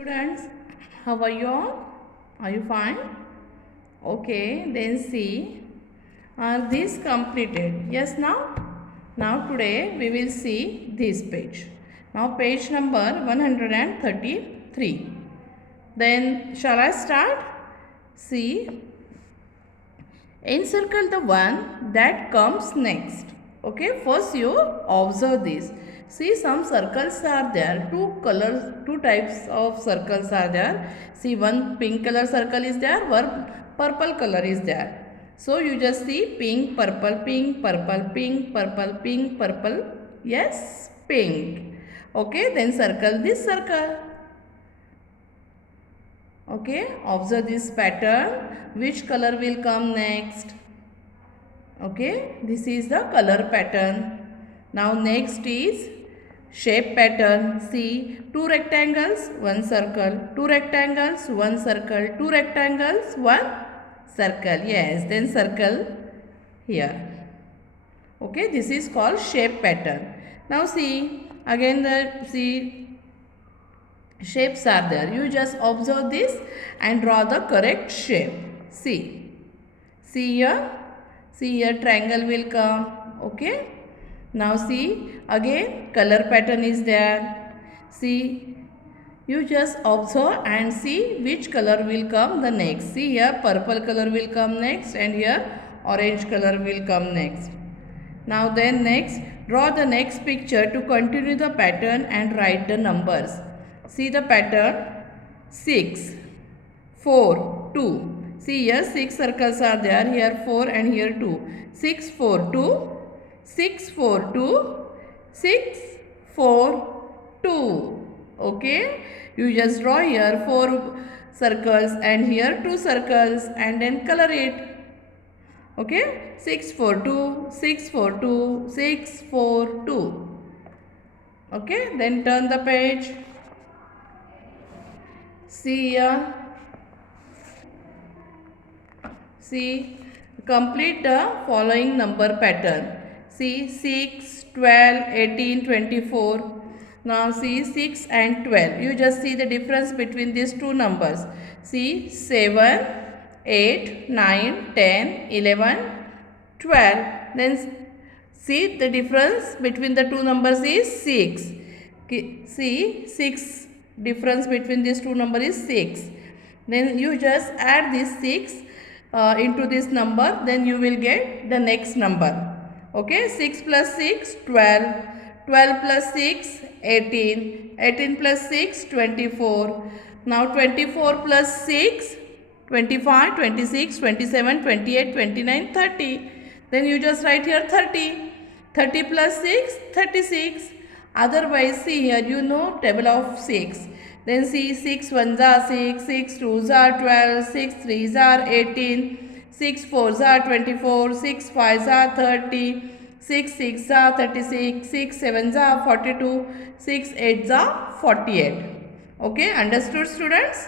Students, how are you all? Are you fine? Okay, then see, are these completed? Yes, now? Now today we will see this page. Now page number 133. Then shall I start? See, encircle the one that comes next. Okay, first you observe this. See, some circles are there. Two types of circles are there. See, one pink color circle is there, one purple color is there. So you just see pink, purple, pink, purple, pink, purple, pink, purple. Yes, pink. Okay, then circle this circle. Okay, observe this pattern. Which color will come next? Okay, this is the color pattern. Now next is shape pattern. See, two rectangles, one circle, two rectangles, one circle, two rectangles, one circle. Yes, then circle here. Okay, this is called shape pattern. Now see, again see shapes are there. You just observe this and draw the correct shape. See here. See here triangle will come. Okay. Now see again color pattern is there. See, you just observe and see which color will come the next. See here purple color will come next and here orange color will come next. Now then next draw the next picture to continue the pattern and write the numbers. See the pattern 6, 4, 2. See here 6 circles are there, here 4 and here 2. 6, 4, 2, 6, 4, 2, 6, 4, 2. Okay. You just draw here 4 circles and here 2 circles and then color it. Okay. 6, 4, 2, 6, 4, 2, 6, 4, 2. Okay. Then turn the page. See here. See, complete the following number pattern. See 6, 12, 18, 24. Now see 6 and 12. You just see the difference between these two numbers. See 7, 8, 9, 10, 11, 12. Then see the difference between the two numbers is 6. See 6 difference between these two numbers is 6. Then you just add this 6 into this number, then you will get the next number. Okay, 6 plus 6, 12. 12 plus 6, 18. 18 plus 6, 24. Now 24 plus 6, 25, 26, 27, 28, 29, 30. Then you just write here 30. 30 plus 6, 36. Otherwise, see here, you know table of 6. Then see 6 ones are 6, 6 twos are 12, 6 threes are 18, 6 fours are 24, 6 fives are 30, 6 sixes are 36, 6 sevens are 42, 6 eights are 48. Okay, understood students?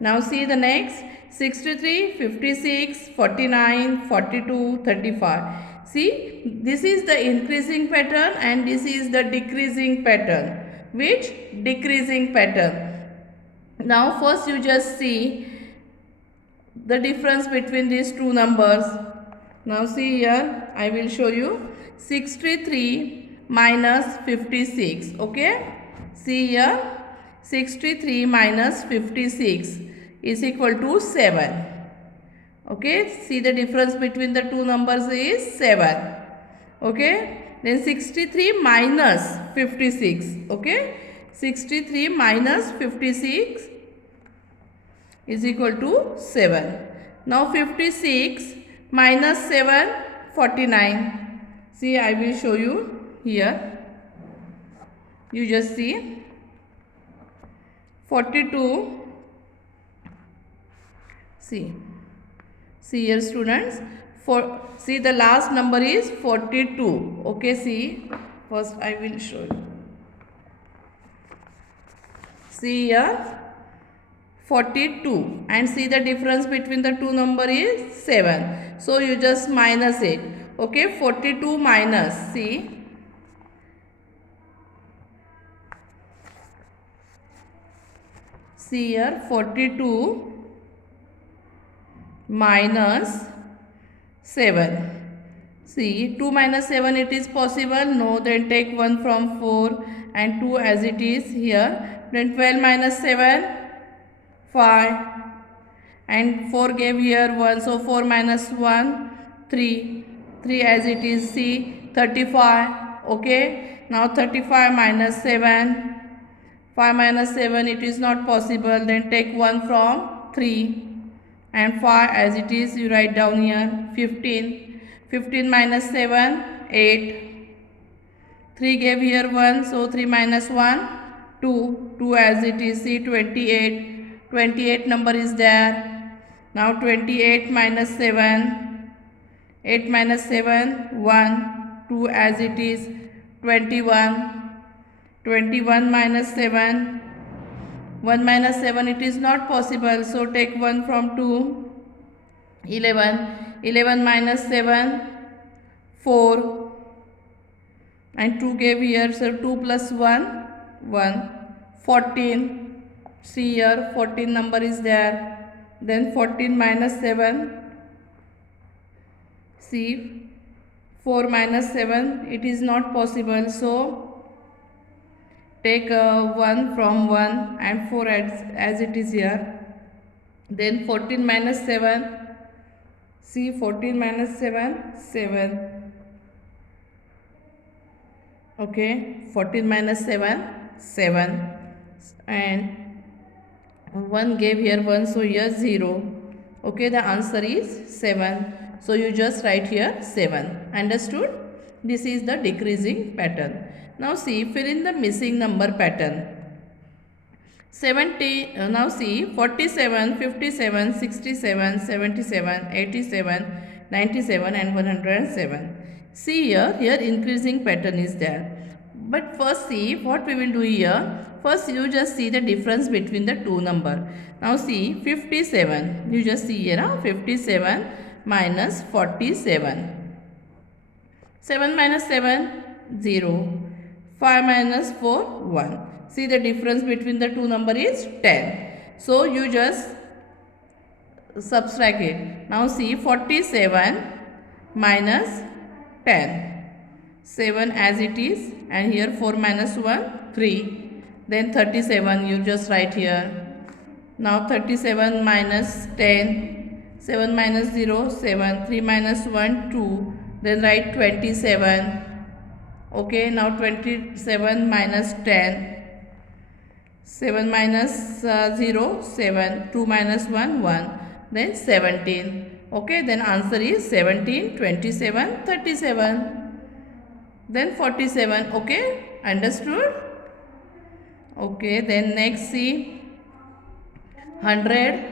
Now see the next 63, 56, 49, 42, 35. See, this is the increasing pattern and this is the decreasing pattern. Which? Decreasing pattern. Now first you just see the difference between these two numbers. Now see here, I will show you 63 minus 56. Okay. See here, 63 minus 56 is equal to 7. Okay. See the difference between the two numbers is 7. Okay. Then 63 minus 56. Okay. 63 minus 56 is equal to 7. Now 56 minus 7, 49. See, I will show you here. You just see 42. See here students. See the last number is 42. Okay, see. First I will show you. See here 42 and see the difference between the two number is 7. So you just minus it. Okay, 42 minus, see. See here, 42 minus 7. See, 2 minus 7 it is possible. No, then take 1 from 4 and 2 as it is here. Then 12 minus 7, 5. And 4 gave here 1. So 4 minus 1, 3. 3 as it is. See, 35. Okay. Now 35 minus 7. 5 minus 7 it is not possible. Then take 1 from 3. And 5 as it is, you write down here 15. 15 minus 7, 8. 3 gave here 1, so 3 minus 1, 2. 2 as it is, see 28. 28 number is there. Now 28 minus 7. 8 minus 7, 1. 2 as it is, 21. 21 minus 7. 1 minus 7 it is not possible, so take 1 from 2. 11. 11 minus 7, 4. And 2 gave here, so 2 plus 1, 1. 14. See here, 14 number is there. Then 14 minus 7. See, 4 minus 7 it is not possible, so take 1 from 1 and 4 as it is here. Then 14 minus 7. See, 14 minus 7, 7. Okay, 14 minus 7, 7. And 1 gave here 1, so here 0. Okay, the answer is 7. So you just write here 7. Understood? This is the decreasing pattern. Now see, fill in the missing number pattern. 47, 57, 67, 77, 87, 97 and 107. See here increasing pattern is there. But first see what we will do here. First you just see the difference between the two number. Now see 57. You just see here 57 minus 47. 7 minus 7, 0. 5 minus 4, 1. See the difference between the two number is 10. So you just subtract it. Now see 47 minus 10. 7 as it is, and here 4 minus 1, 3. Then 37 you just write here. Now 37 minus 10. 7 minus 0, 7. 3 minus 1, 2. Then write 27. Okay, now 27 minus 10. 7 minus 0, 7. 2 minus 1, 1. Then 17. Okay, then answer is 17, 27, 37. Then 47. Okay, understood? Okay, then next see 100,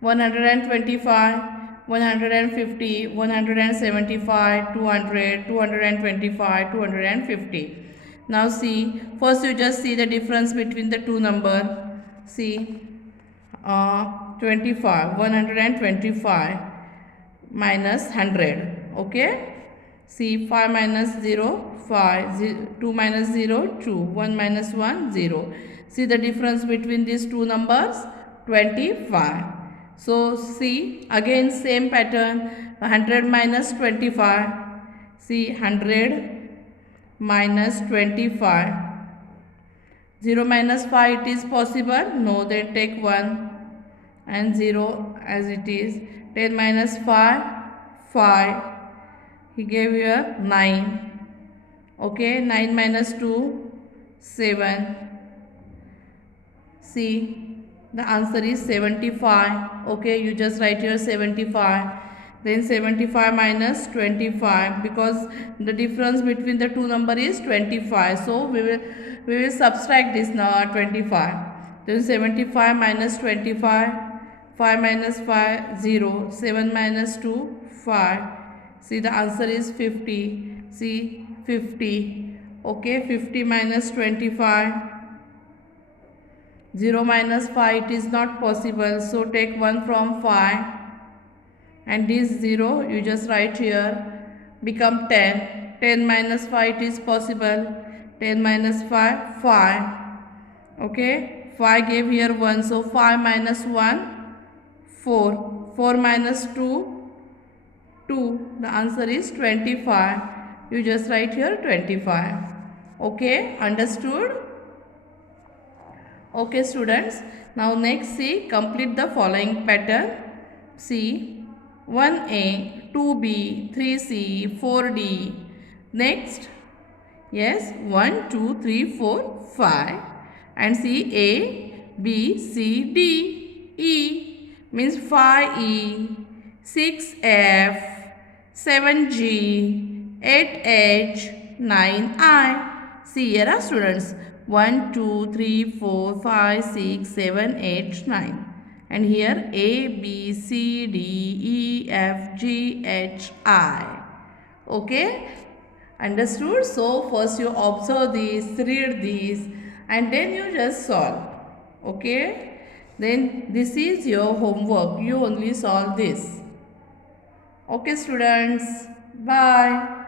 125, 150, 175, 200, 225, 250. Now see, first you just see the difference between the two number. See, 25, 125 minus 100. Okay. See, 5 minus 0, 5, 2 minus 0, 2, 1 minus 1, 0. See the difference between these two numbers, 25. So, see, again same pattern, 100 minus 25. See, 100 minus 25. 0 minus 5 it is possible? No, then take 1 and 0 as it is. 10 minus 5, 5. He gave here 9. Okay, 9 minus 2, 7. See, the answer is 75. Okay, you just write here 75. Then 75 minus 25, because the difference between the two number is 25. So we will subtract this now 25. Then 75 minus 25. 5 minus 5, 0. 7 minus 2, 5. See, the answer is 50. See, 50. Okay, 50 minus 25. 0 minus 5 it is not possible. So take 1 from 5. And this 0 you just write here. Become 10. 10 minus 5 it is possible. 10 minus 5, 5. Okay, 5 gave here 1. So 5 minus 1, 4. 4 minus 2, 2. The answer is 25. You just write here 25. Okay, understood? Okay students, now next see, complete the following pattern. See, 1A, 2B, 3C, 4D. Next, yes, 1, 2, 3, 4, 5. And see A, B, C, D, E means 5E, 6F, 7G, 8H, 9I. See here are students 1, 2, 3, 4, 5, 6, 7, 8, 9. And here A, B, C, D, E, F, G, H, I. Okay? Understood? So first you observe these, read these, and then you just solve. Okay? Then this is your homework. You only solve this. Okay students? Bye.